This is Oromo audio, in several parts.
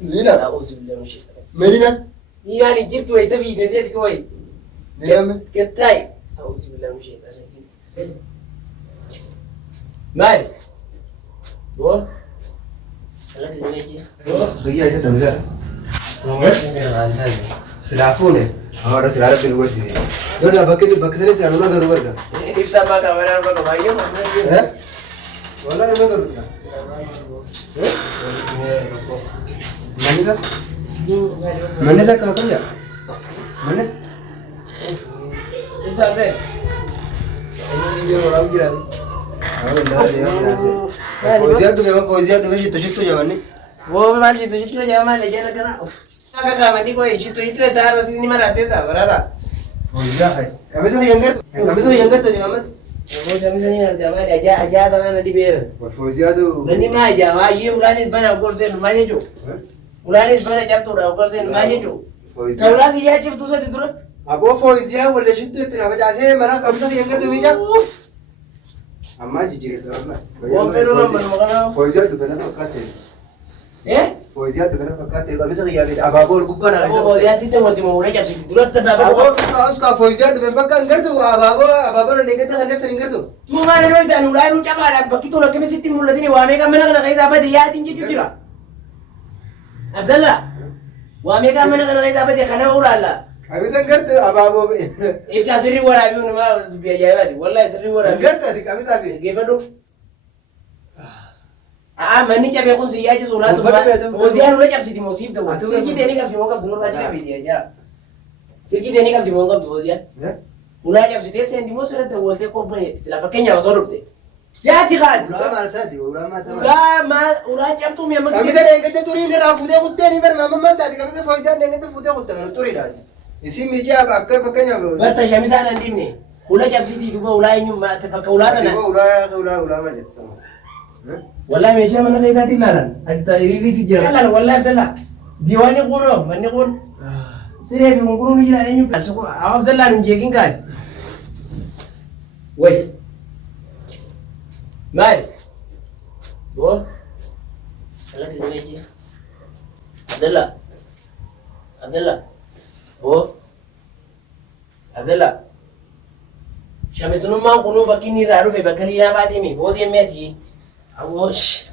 لينا أعوذ بالله من الشيطان. مدينة يعني جبت ويتبي دزيت كوي. لينا كتاي. أعوذ بالله من الشيطان الرجيم. مالك. هو. سلام زميلي. هو. خيا يا سيدنا مزار سلافونه هذا سلاف في الوسط يلا بكسر سلام ما قالوا بركة إبسا ما كمان ما كمان ها والله ما قالوا من ذا كم كم جا من إبسا فين ini dia orang kira فوزيات بس تشتو جواني वो माल situ jangan malah jangan kena agak kami ni koi situ taruh di sini mana ada berada فوزيات هاي kami sih yang gertu nih Muhammad वो kami sini nanti kami aja tangan di ber فوزيات nanti mah aja wah iya ulanis banyak gol sen mana jo ulanis banyak jam tu dah gol sen mana jo kau ulas iya jam tu saja tu أبو فوزيات ولا شتو تنا بجاسه مرا kami sih yang gertu bija أما جيجي الله वो फिर orang mana فوزيات bukan apa kata فوزيات bukan apa kata kami sih yang أبو bukan ada वो dia situ mau cuma udah jam situ dulu tapi أبو उसका فوزيات bukan gertu أبو negeri tu hendak sering gertu tu mana loh dan ulai lu cakap ada begitu nak kami situ mulut ini wah mereka mana kena kaya apa dia tinggi juga Abdullah wah mereka mana kena kaya apa dia kena ulah lah kami sih gertu أبو itu seri wara biu nama biaya apa sih wallahi seri wara gertu di kami tapi gimana mani cabe kun sih aja surat tuh Ozian udah cap sih musib tuh sirki deni kap sih mau kap dulu aja video aja sirki deni kap mau kap dulu aja udah cap sih dia sendi mau surat tuh wolte kompani sila pakainya wasor tuh ya tikan ulah malasadi ulah mata udah cap tuh memang kami sih yang kita turi ini rafu dia kutte nih mama tadi kami sih Fauzian yang kita fude kutte kan turi dah isi meja apa akar pakainya berta syamisa nanti nih udah cap sih di dua ulah ini mah tepakai ulah kan ulah majet sama والله ما يجي من غير ذات اللالن أنت يريد تجرا لا والله بلا ديواني قولوا من يقول سريع في مقولون يجي أيني بس عبد الله نجيكين قال وي مال هو الله كذا عبد الله هو عبد الله شامسون ما قولوا بكيني رارو في بكالي لا فاتمي بودي ميسي أوش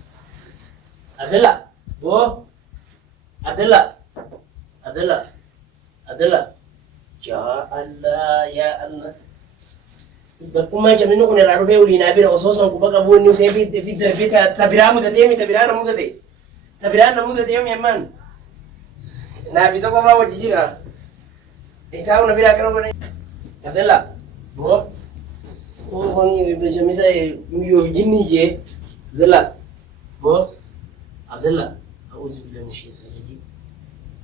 أدلة هو أدلة يا الله يا الله بكم جميع نكون نعرف يقولي نبي أصوصا كوبا كبون نيوسي في الدربيت تبرام متديمي تبرام متديمي يمان نبي سكوا وجيرا إسحاق نبي أكرم أدلة هو بني بجميع ساي ميو جيني جه Abdullah, bo, Abdullah, أعوذ بالله من الشيطان الرجيم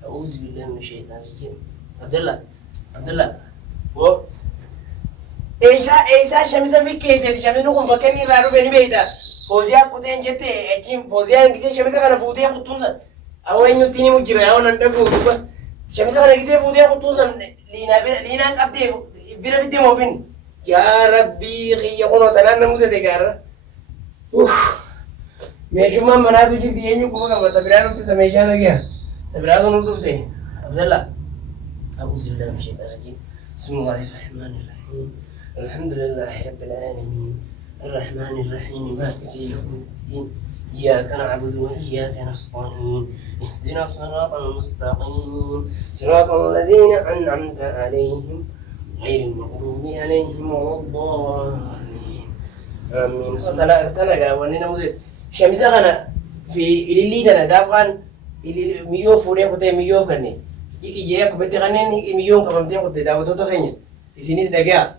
أعوذ بالله من الشيطان الرجيم Abdullah, bo, Isa shamisa fikete shamisa nukum bakani raru beni beita Fozia kuten jete echim Fozia ngise shamisa kana futia kutunza awe nyutini mujira yao nanda futuba shamisa kana ngise futia kutunza lina kapte bira fite mopin ya rabbi khiya kono tanana mudete gara meeshuma manaatu jirti eenyu kuma qaba tabiraan utti meeshaa nagaa tabiraan nu dhufte Abdullah أعوذ بالله من الشيطان الرجيم بسم الله الرحمن الرحيم الحمد لله رب العالمين الرحمن الرحيم مالك يوم الدين إياك نعبد وإياك نستعين اهدنا الصراط المستقيم صراط الذين أنعمت عليهم غير المغضوب عليهم ولا الضالين آمين تلقى وننا مدير شمسة غنا في اللي دنا دافعن اللي ميو فوري كتير ميو كني iki je ko bete kanen iki miyon ka pamte ko te dawo to kenya isini daga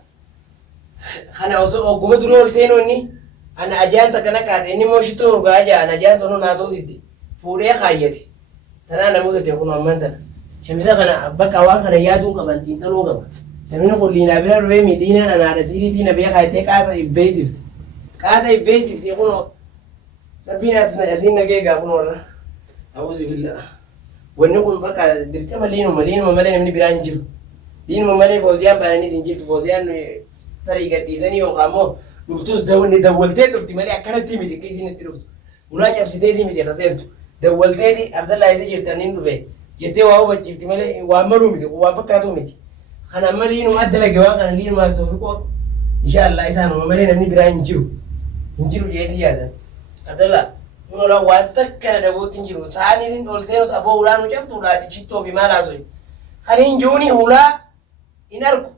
khana oso o gumo duro seno ni ana ajanta kana ka ni mo shito ga aja ana jan sono na to didi fure khayete tana na muzo te kuno manta shamisa kana baka wa kana ya dun ka bantin talo ga tamin ko lina bira roe mi dina ana da siri dina be khayete ka ta invasive te kuno rabina asina ge ga kuno a'udhu billah wannan kun baka dirka malino malai ne biran jiru din malai fauziyan bayani sin jiru fauziyan tari ga dizani yo kamo nuftus da wani da wolte dufti malai akana timi de kai sin tiruf ula jab site timi de kasen dawwalteeti Abdallaa isa jirtaniin dhufe jettee waa hubachiifti malee waan maluu miti waan fakkaatu miti. Kana amma liinuma adda lage waan kana liinumaaf toofiqoo inshaallah isaanuma malee namni biraa hin jiru jeetii yaadan. Abdallaa kun ola waan takkana dabootti hin jiru saaniitiin ol seenus aboo ulaan cabtuudha cittoo fi maal haasoi. Kan hin jiruuni hulaa hin argu.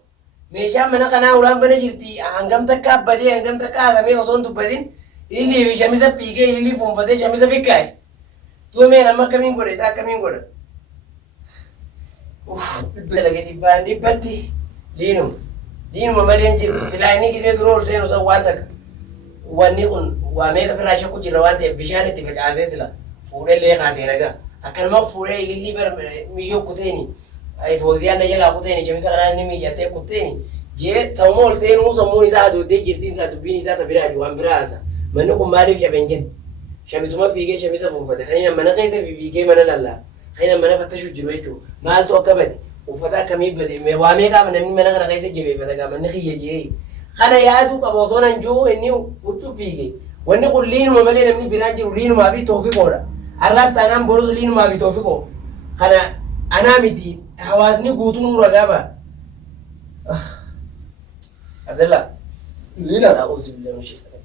Meeshaan mana kanaa ulaan bana jirti hangam takka abbatee hangam takka haasamee osoo hin dubbatin ilillii fi shamisa fiigee ilillii fuunfatee shamisa fikkaaye. Tuumeen amma akkamiin godha isaa akkamiin godha. Dalagee dhibbaan dhibbatti liinuma malee hin jiru silaa inni gisee dura ol seenu san waan takka wanni kun waa meeqa firaa shakku jirra waan ta'eef bishaan itti facaasee sila fuudhee illee kaatee nagaa akkanuma fuudhee ilillii miyyoo kuteeni fooziyaan na jalaa kuteeni shamisa kanaa inni miijattee kuteeni jee sammuu ol seenuu sammuun isaa adoodee jirtiin isaa dubbiin isaa tabiraati waan biraa haasa manni kun maaliif shabeen jenni shamisuma fiigee shamisa fuunfate kan inni mana keessa fiigee mana lallaa kan inni mana fattashu jiru jechuudha maaltu akka bade uffata akkamii bade waa meeqaa namni mana kana keessa jabeeffata gaa manni kiyya jee kana yaaduu qaba osoo nan jiru inni huccuu fiige wanni kun liinuma malee namni biraan jiru liinumaa fi toofiqoodha arraaf taanaan borusu liinumaa fi toofiqoo kana anaa miti hawaasni guutuun nurra gaaba Abdallah Lina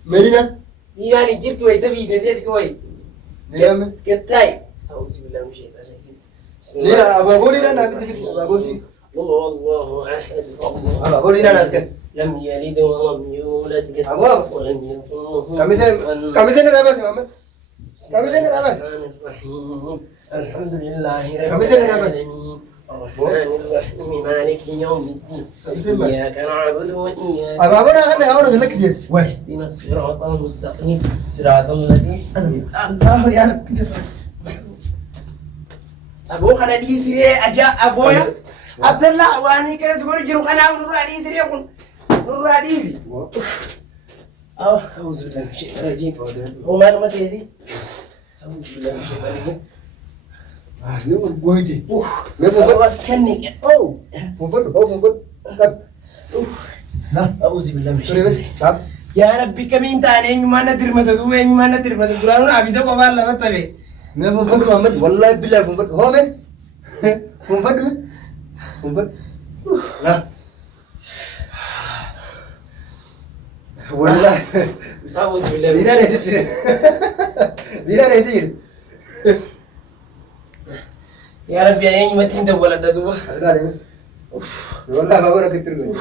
Medina Liinaan hin jirtu wayita fiideseeti kawai Lina Gettai أعوذ بالله من الشيطان الرجيم Lina ababoo Lina naa fitti fitti ababoo siin الله أحد ababoo Lina naas kenn لم يلد ولم يولد ولم يكن له kamiseen irraa baasi Muhammad kamiseen irraa baasi الحمد لله رب خمسين ربع. العالمين الرحمن الرحيم مالك يوم الدين إياك نعبد وإياك ababoo naa kan dhagaa wanta lakkisee waay اهدنا الصراط المستقيم صراط الذين Allah yaa rabbi أبوك أنا دي سريع أجا أبويا عبد الله واني كان سكون جرو أنا نور دي سريع كون نور دي أعوذ بالله من الشيطان الرجيم هو ما تيزي أعوذ بالله من الشيطان الرجيم yoo goyti mee أبو fuuldura أسكنك fuuldura أعوذ بالله من الشيطان الرجيم Saab يا ربي كمين تاني ما ندير متى دوي ما ندير متى دورانو أبي سو قبل لا بتبي mee fuuldura Muhammad wallahi billahi fuuldura hoo mee fuuldura mee fuuldura naa wallahi أعوذ بالله من Lina neesif Lina neesif jiru يا ربي أنا متين دولة دوبا asirraa wallahi ababoo nakkitti argamu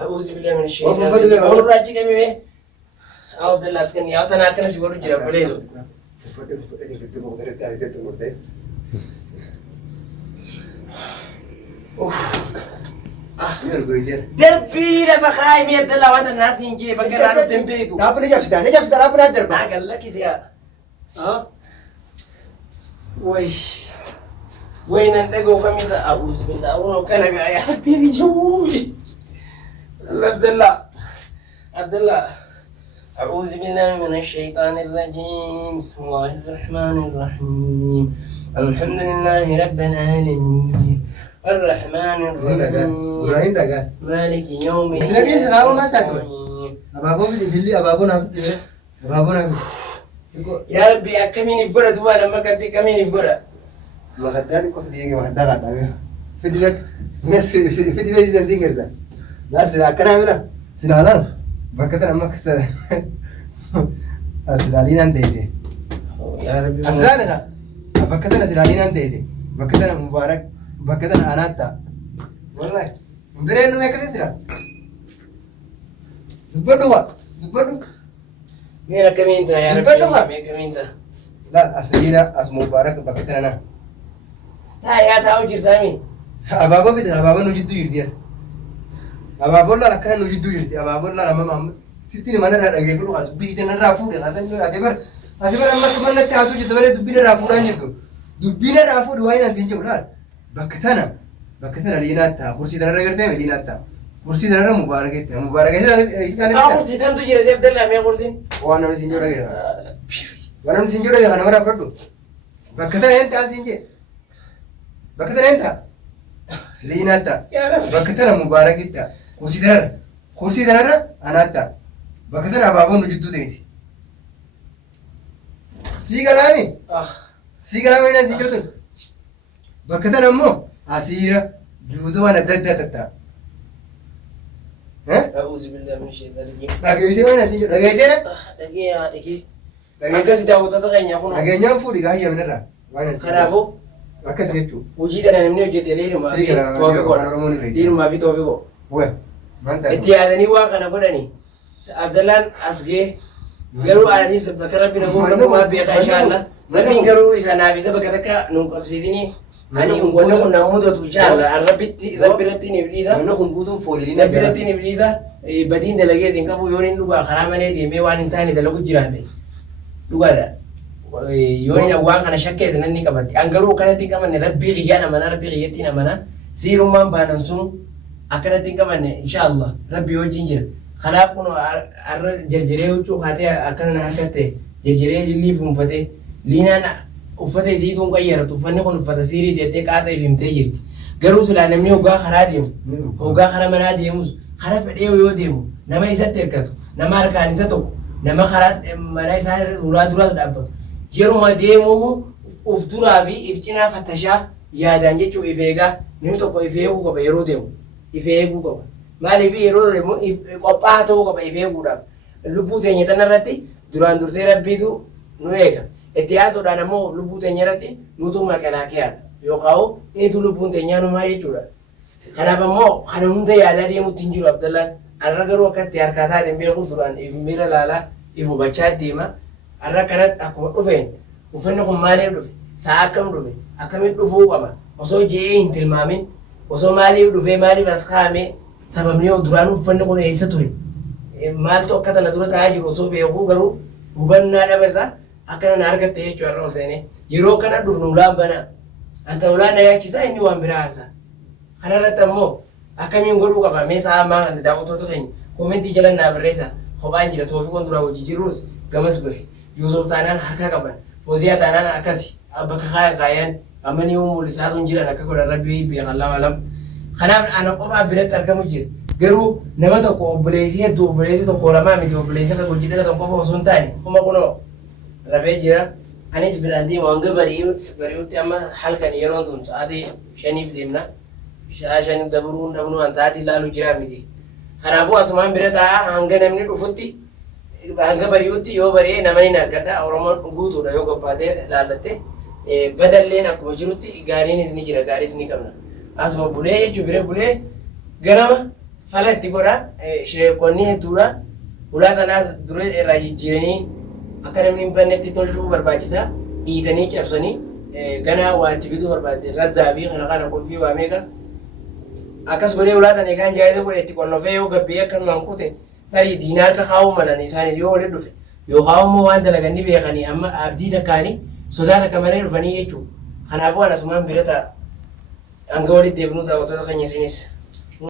أعوذ بالله من الشيطان وفضل الله. الرجيم أقول راجع كمي أعوذ بالله أسكني أو تناكنا سيقولوا جرا بليزو دربي لما خايم يا عبد الله وانت الناس ينجي بقى انا تنبيتو ما قال لك يا ها وي وين انتقوا فمي اعوذ بالله والله كان يا حبيبي جوي عبد الله أعوذ بالله من الشيطان الرجيم بسم الله الرحمن الرحيم الحمد لله رب العالمين الرحمن الرحيم مالك يوم Lagi sekarang mas tak tu? الدين Ababoo fi dilli ababoo naaf fitti ababoo naaf يا ربي أكمل برا دوباره ما كنت كمين برا makaddaa xiqqoo fitti eege makaddaa qaadhaame fiddi nak mes fiddi beesi sansiin gersa laal sila akkanaa mina silaalaan bakka tan amma akka asilaaliinaan deeyse يا ربي asilaan isa bakka tan asilaaliinaan deeyse bakka tan mubaarak bakka tan anaatta wallahi bireen nume akkasii sila dubbadhu wa dubbadhu مين كمين تا يا البلد ربي ما. مين كمين تا laal asliina as mubaarak bakka tan anaa تا يا تاو جرتامي abaaboo fide abaaboo nu jidduu jirti jedha abaaboon laal akkana nu jidduu jirti abaaboon laal amma maamma sitti mana irraa dhageeffadhu haa dubbii ija narraa fuudhe ati bar amma akka manatti haasuu jirtu malee dubbii narraa fuudhaan jirtu dubbii narraa fuudhu waa'ee naan siin jedhu laal bakka tana liinaat ta'a kursii tanarra gartee liinaat ta'a kursii tanarra mubaarakee أقول سيتم تجري زي عبد الله مين قرسين waan namni siin jedhu dhageessa waan namni siin jedhu dhageessa nama raafadhu bakka tana hin ta'a siin jedhe bakka tana hin ta'a liinaat ta'a يا ربي bakka tana mubaarakitta kursii tanarra anaatta bakka tana abaaboon nu jidduu teessi sii galaami أخ سيجرا وين سيجرتون بكتنا مو عسيرة جوزو أنا دتا ها أعوذ بالله من الشيطان الرجيم لقيتي وين سيجرا لقيتي لقي akkas daawwattoota keenya kun dhageenyaan fuudhi gaayya minirraa kanaafuu akkas jechuu hojii tana namni hojjete dhiirumaa fi toofi godha dhiirumaa fi toofi godha itti yaadanii waa kana godhanii Abdallaan as ga'e garuu aanis bakka rabbi na goona kumaa beekaa inshaalla rabbiin garuu isa naaf isa bakka takka nu qabsiisinii ani wanna kun nama mudatu inshaalla rabbi irratti ni biliisa wanna kun guutuun foolii rabbi irratti ni biliisa badiin dalagee isin qabu yoo inni dhugaa karaa malee deemee waan hin taane dalagu jiraate dhugaadha yoo inni waan kana shakkeessa nanni qabatti angaruu akkanatti hin qabanne rabbii qiyyaan amanaa rabbii qiyyattiin amanaa siirummaan baanan sun akkanatti hin qabanne inshaalla rabbii wajjin jira kanaaf kun arra jarjaree huccuu kaatee akkana na harkatte jarjaree lillii fuunfatee liinaan uffata isiituun qayyaratu uffanni kun uffata siirii teettee qaaxa ifimtee jirti garuu silaa namni hoggaa karaa deemu hoggaa karaa manaa deemus karaa fedhee yoo deemu nama isatti hirkatu nama harkaan isa tokko nama karaa mana isaa ulaa duraatu dhaabbatu yeruma deemuu uf duraa fi if cinaa fattashaa yaadaan jechuu if eegaa namni tokko if eeguu qaba yeroo deemu if eeguu qaba maaliif yeroo deemu qophaa ta'uu qaba if eeguudhaaf lubbuu teenya tanarratti duraan dursee rabbiitu nu eega itti yaatuudhaan ammoo lubbuu teenya irratti nutu maqalaakeyaadha yookaan eenyutu lubbuun teenyaa numaa jechuudha kanaaf ammoo kana hunda yaadaa deemuutti hin jiru Abdallaan arra garuu akkatti harkaa taateen beekuu duraan miira laalaa if hubachaa deema arra kanatti akkuma dhufeen uffanni kun maaliif dhufe sa'a akkam dhufe akkamitti dhufuu qaba osoo je'ee hin tilmaamin osoo maaliif dhufee maaliif as kaa'amee sababni yoo duraan uffanni kun eessa ture maaltu akka tana dura taa'aa jiru osoo beekuu garuu hubannaa dhaba isaa akkana na argatte jechuu har'a ol seenee yeroo kana dhufnu ulaan banaa anta ulaan na yaachisaa inni waan biraa haasaa kanarratti ammoo akkamiin godhuu qaba mee sa'a ammaa kan daawwattoota keenya koomentii jala naa barreessa kophaan jira toofi kun dura hojii jirus gamas gore Yuusuf taanaan harka qaban Fooziyaa taanaan akkasi bakka kaayaan amanii mul'isaatuun jiran akka godhan rabbii beekalaa walam kanaaf ana qofaa biratti argamu jira garuu nama tokko obboleessi hedduu obboleessi tokko lamaa miti obboleessi akka hojii dhala tokko osoo hin taane kuma kunoo rafee jira anis biraan deema hanga bari'utti amma halkan yeroon tun sa'aatii 5 deemna sha'a 5 dabruun dhabnu an sa'aatii ilaaluu jira miti kanaafuu asumaan bira taa'aa hanga namni dhufutti hanga bari'utti yoo bari'ee nama hin argadha oromoon guutuudha yoo qophaatee laallatte badalleen akkuma jirutti gaariinis ni jira gaariis ni qabna asuma bulee jechuun bira bulee ganama fala itti godha sheekonni hedduudha ulaa tanaa dura irraa jijjiiranii akka namni hin bannetti tolchuu barbaachisa dhiitanii cabsanii ganaa waa itti bituu barbaadde razzaa fi kana qulfii waa meeqa akkas godhee ulaa tan eegaan jaayisa godhe itti qonnofee yoo gabbee akkanumaan kute tarii diinaar ka kaa'uu malan isaanis yoo walitti dhufe yookaan immoo waan dalaganii beekanii amma abdii takkaanii sodaa takka malee dhufanii jechuudha kanaafuu an asumaan bira ta'a hanga walitti deebinuu daawwattoota keenya isinis.